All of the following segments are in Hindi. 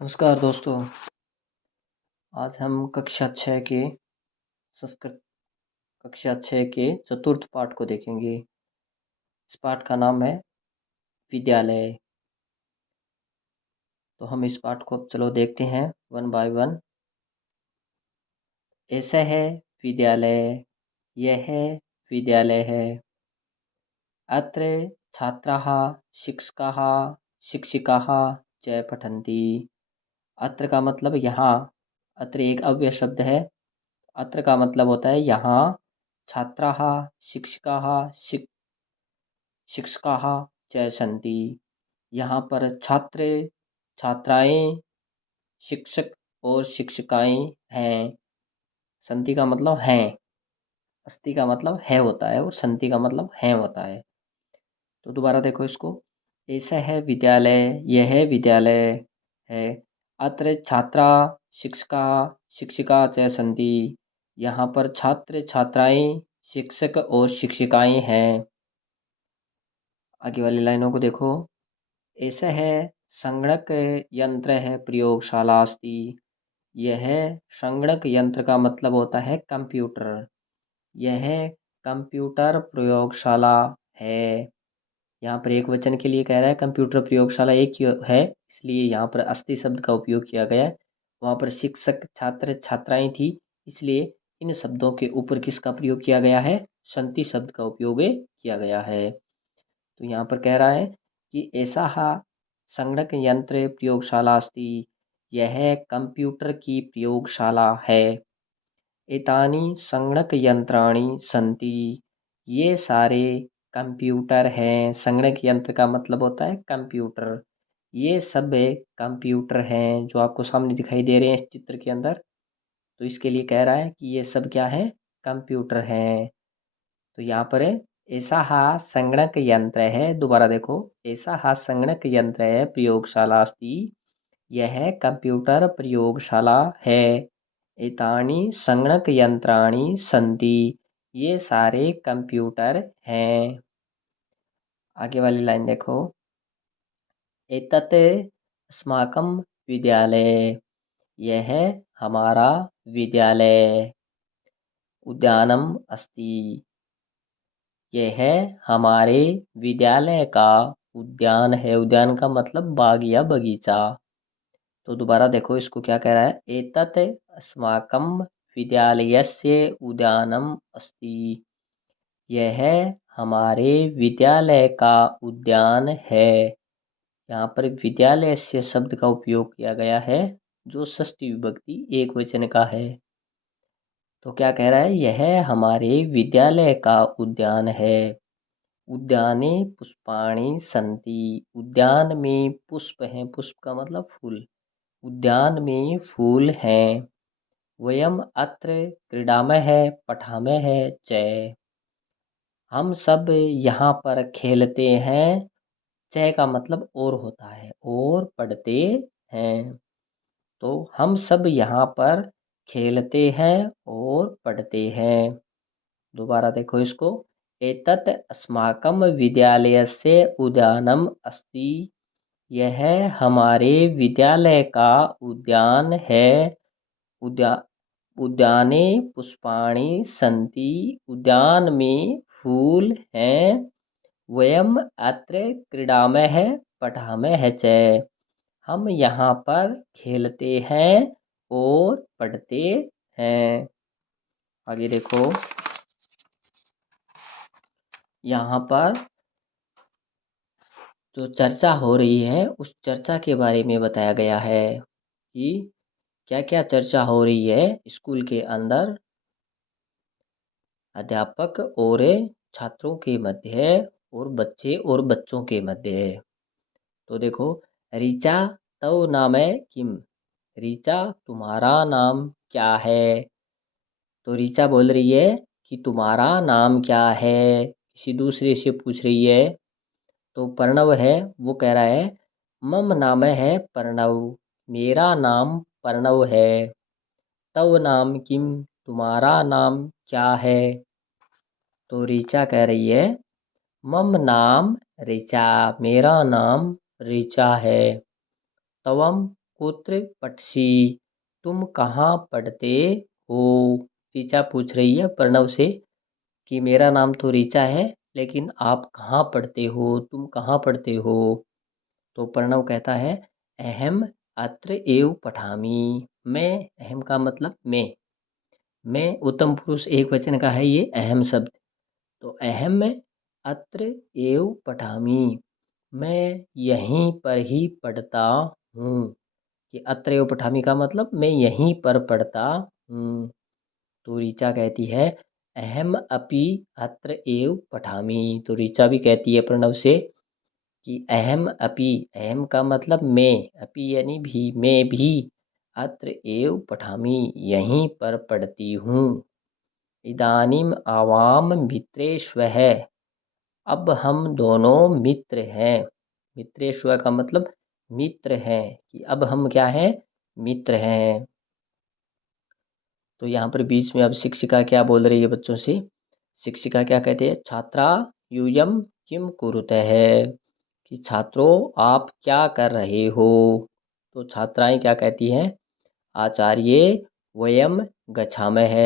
नमस्कार दोस्तों। आज हम संस्कृत कक्षा 6 के चतुर्थ पाठ को देखेंगे। इस पाठ का नाम है विद्यालय। तो हम इस पाठ को अब चलो देखते हैं वन बाय वन। ऐसा है विद्यालय, यह विद्यालय है। अत्र छात्राः शिक्षकाः शिक्षिकाः च पठन्ति। अत्र का मतलब यहाँ। अत्र एक अव्यय शब्द है। अत्र का मतलब होता है यहाँ। छात्राः शिक्षकाः शिक्षकाः च सन्ति। यहाँ पर छात्र छात्राएं शिक्षक और शिक्षिकाएं हैं। संति का मतलब हैं। अस्ति का मतलब है होता है और संति का मतलब हैं होता है। तो दोबारा देखो इसको। ऐसा है विद्यालय, यह विद्यालय है। अत्र छात्रा शिक्षका शिक्षिका च सन्ति। यहाँ पर छात्र छात्राएं शिक्षक और शिक्षिकाएं हैं। आगे वाली लाइनों को देखो। ऐसा है संगणक यंत्र है प्रयोगशाला अस्ति। यह संगणक यंत्र का मतलब होता है कंप्यूटर। यह कंप्यूटर प्रयोगशाला है। यहाँ पर एक वचन के लिए कह रहा है कंप्यूटर प्रयोगशाला एक ही है, इसलिए यहाँ पर अस्थि शब्द का उपयोग किया गया है। वहाँ पर शिक्षक छात्र छात्राएं थी, इसलिए इन शब्दों के ऊपर किसका प्रयोग किया गया है? संति शब्द का उपयोग किया गया है। तो यहाँ पर कह रहा है कि ऐसा संगणक यंत्र प्रयोगशाला अस्ति। यह कंप्यूटर की प्रयोगशाला है। एतानि संगणक यंत्राणि सन्ति। ये सारे कंप्यूटर हैं। संगणक यंत्र का मतलब होता है कंप्यूटर। ये सब कंप्यूटर हैं जो आपको सामने दिखाई दे रहे हैं इस चित्र के अंदर। तो इसके लिए कह रहा है कि ये सब क्या है? कंप्यूटर हैं। तो यहाँ पर ऐसा संगणक यंत्र है। दोबारा देखो। ऐसा संगणक यंत्र है प्रयोगशाला अस्ति। यह कंप्यूटर प्रयोगशाला है। एतानि संगणक यंत्राणि सन्ति। ये सारे कंप्यूटर हैं। आगे वाली लाइन देखो। एतत् अस्माकं विद्यालय। यह हमारा विद्यालय। उद्यानम अस्ति। यह हमारे विद्यालय का उद्यान है। उद्यान का मतलब बाग या बगीचा। तो दोबारा देखो इसको क्या कह रहा है। एतत् अस्माकं विद्यालयस्य उद्यानम अस्ति। यह हमारे विद्यालय का उद्यान है। यहाँ पर विद्यालय से शब्द का उपयोग किया गया है जो षष्ठी विभक्ति एक वचन का है। तो क्या कह रहा है? यह हमारे विद्यालय का उद्यान है। उद्याने पुष्पाणि सन्ति। उद्यान में पुष्प हैं। पुष्प का मतलब फूल। उद्यान में फूल हैं। वयम अत्र क्रीडामः पठामः च। हम सब यहाँ पर खेलते हैं। च का मतलब और होता है, और पढ़ते हैं। तो हम सब यहाँ पर खेलते हैं और पढ़ते हैं। दोबारा देखो इसको। एतत् अस्माकं विद्यालयस्य उद्यानम अस्ति। यह हमारे विद्यालय का उद्यान है। उद्या उद्याने पुष्पाणि सन्ति। उद्यान में फूल हैं। वयम अत्र क्रीडामः पठामः च। हम यहाँ पर खेलते हैं और पढ़ते हैं। आगे देखो। यहाँ पर जो चर्चा हो रही है उस चर्चा के बारे में बताया गया है कि क्या क्या चर्चा हो रही है स्कूल के अंदर अध्यापक और छात्रों के मध्य और बच्चे और बच्चों के मध्य। तो देखो। ऋचा तव नाम है किम। ऋचा तुम्हारा नाम क्या है? तो ऋचा बोल रही है कि तुम्हारा नाम क्या है, किसी दूसरे से पूछ रही है। तो प्रणव है वो कह रहा है मम नाम है प्रणव। मेरा नाम प्रणव है। तव नाम किम। तुम्हारा नाम क्या है? तो ऋचा कह रही है मम नाम ऋचा। मेरा नाम ऋचा है। तवम कुत्र पठसी, तुम कहाँ पढ़ते हो। ऋचा पूछ रही है प्रणव से कि मेरा नाम तो ऋचा है, लेकिन आप कहाँ पढ़ते हो, तुम कहाँ पढ़ते हो। तो प्रणव कहता है अहम अत्र एव पठामि, मैं, अहम का मतलब मैं उत्तम पुरुष एक वचन का है ये अहम शब्द। तो अहम में अत्र एव पठामि, मैं यहीं पर ही पढ़ता हूँ। कि अत्र एव पठामि का मतलब मैं यहीं पर पढ़ता हूँ। तो ऋचा कहती है अहम अपि अत्र एव पठामि। तो ऋचा भी कहती है प्रणव से कि अहम अपि, अहम का मतलब मैं, अपि यानी भी, मैं भी, अत्र एव पठामि यहीं पर पढ़ती हूँ। इदानीम आवाम मित्रेष्वः, अब हम दोनों मित्र हैं। मित्रेष्व का मतलब मित्र हैं, कि अब हम क्या हैं, मित्र हैं। तो यहाँ पर बीच में अब शिक्षिका क्या बोल रही है बच्चों से। शिक्षिका क्या कहते हैं, छात्रा यूयम किम कुरुतः, कि छात्रों आप क्या कर रहे हो। तो छात्राएं क्या कहती हैं, आचार्य वयम गच्छामः,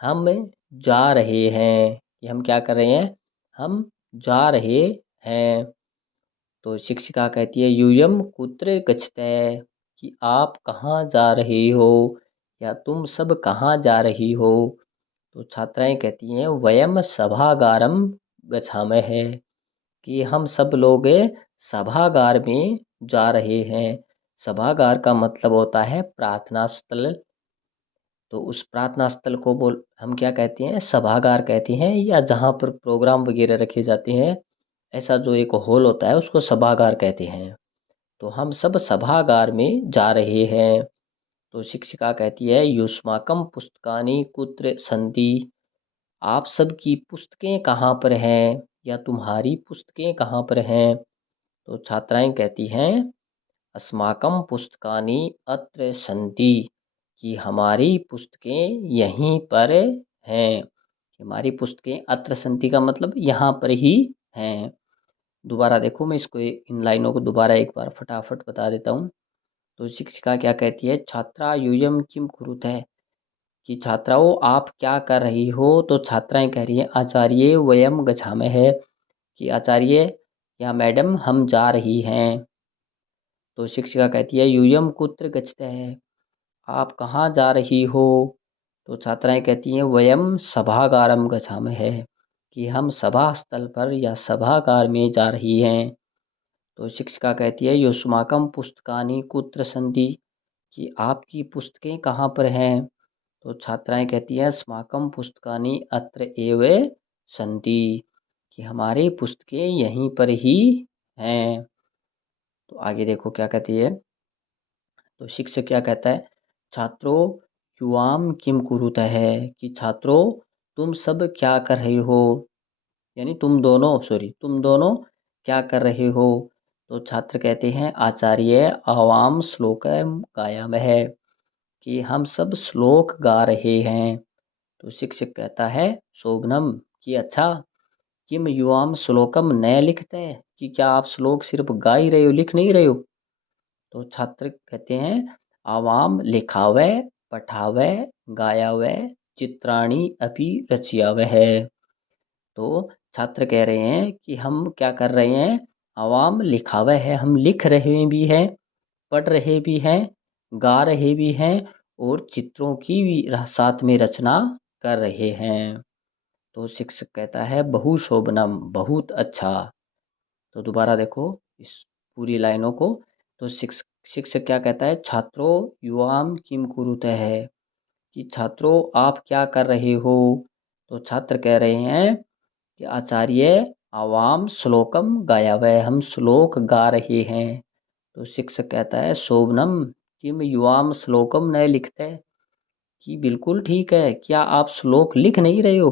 हम जा रहे हैं। कि हम क्या कर रहे हैं, हम जा रहे हैं। तो शिक्षिका कहती है यूयम कुत्र गच्छते, कि आप कहाँ जा रहे हो, या तुम सब कहाँ जा रही हो। तो छात्राएं कहती हैं वयम सभागारम गच्छामः, कि हम सब लोग सभागार में जा रहे हैं। सभागार का मतलब होता है प्रार्थना स्थल। तो उस प्रार्थना स्थल को बोल हम क्या कहते हैं, सभागार कहते हैं, या जहाँ पर प्रोग्राम वगैरह रखे जाते हैं, ऐसा जो एक हॉल होता है उसको सभागार कहते हैं। तो हम सब सभागार में जा रहे हैं। तो शिक्षिका कहती है युष्माकम पुस्तकानि कुत्र सन्ति, आप सब की पुस्तकें कहाँ पर हैं, या तुम्हारी पुस्तकें कहाँ पर हैं। तो छात्राएं कहती हैं अस्माकं पुस्तकानि अत्र सन्ति, कि हमारी पुस्तकें यहीं पर हैं। हमारी पुस्तकें अत्र सन्ति का मतलब यहाँ पर ही हैं। दोबारा देखो, मैं इसको इन लाइनों को दोबारा एक बार फटाफट बता देता हूँ। तो शिक्षिका क्या कहती है, छात्रा यूयम किम कुरुतः, कि छात्राओं आप क्या कर रही हो। तो छात्राएं कह रही हैं आचार्य वयम गच्छामः, कि आचार्य या मैडम हम जा रही हैं। तो शिक्षिका कहती है यूयम कुत्र गच्छते, आप कहाँ जा रही हो। तो छात्राएं कहती हैं वयम सभागारम गच्छामः, कि हम सभा स्थल पर या सभागार में जा रही हैं। तो शिक्षिका कहती है युष्माकम पुस्तकानि कुत्र सन्ति, कि आपकी पुस्तकें कहाँ पर हैं। तो छात्राएं कहती हैं अस्माकम पुस्तकानि अत्र एव सन्ति, कि हमारी पुस्तकें यहीं पर ही हैं। तो आगे देखो क्या कहती है। तो शिक्षक क्या कहता है, छात्रों युवाम किम कुरुतः, कि छात्रों तुम सब क्या कर रहे हो, यानी तुम दोनों क्या कर रहे हो। तो छात्र कहते हैं आचार्य आवाम श्लोकम गायामः, कि हम सब श्लोक गा रहे हैं। तो शिक्षक कहता है शोभनम, कि अच्छा, किम युवाम श्लोकम न लिखते, कि क्या आप श्लोक सिर्फ गा ही रहे हो, लिख नहीं रहे हो। तो छात्र कहते हैं आवाम लिखावै पठावै गायावै चित्राणी अपि रचियावै। तो छात्र कह रहे हैं कि हम क्या कर रहे हैं, आवाम लिखावै है, हम लिख रहे भी हैं, पढ़ रहे भी हैं, गा रहे भी हैं, और चित्रों की भी साथ में रचना कर रहे हैं। तो शिक्षक कहता है बहु शोभनम, बहुत अच्छा। तो दोबारा देखो इस पूरी लाइनों को। तो शिक्षक क्या कहता है, छात्रों युवाम किम कुरुते है, कि छात्रों आप क्या कर रहे हो। तो छात्र कह रहे हैं कि आचार्य आवाम श्लोकम गाया वह, हम श्लोक गा रहे हैं। तो शिक्षक कहता है शोभनम, किम युवाम श्लोकम न लिखते, कि बिल्कुल ठीक है, क्या आप श्लोक लिख नहीं रहे हो।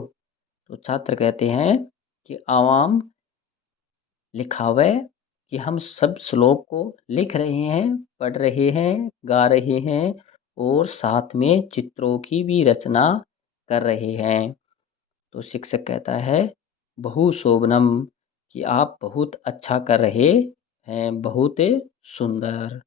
तो छात्र कहते हैं कि आवाम लिखावे, कि हम सब श्लोक को लिख रहे हैं, पढ़ रहे हैं, गा रहे हैं, और साथ में चित्रों की भी रचना कर रहे हैं। तो शिक्षक कहता है बहु शोभनम, कि आप बहुत अच्छा कर रहे हैं, बहुत सुंदर।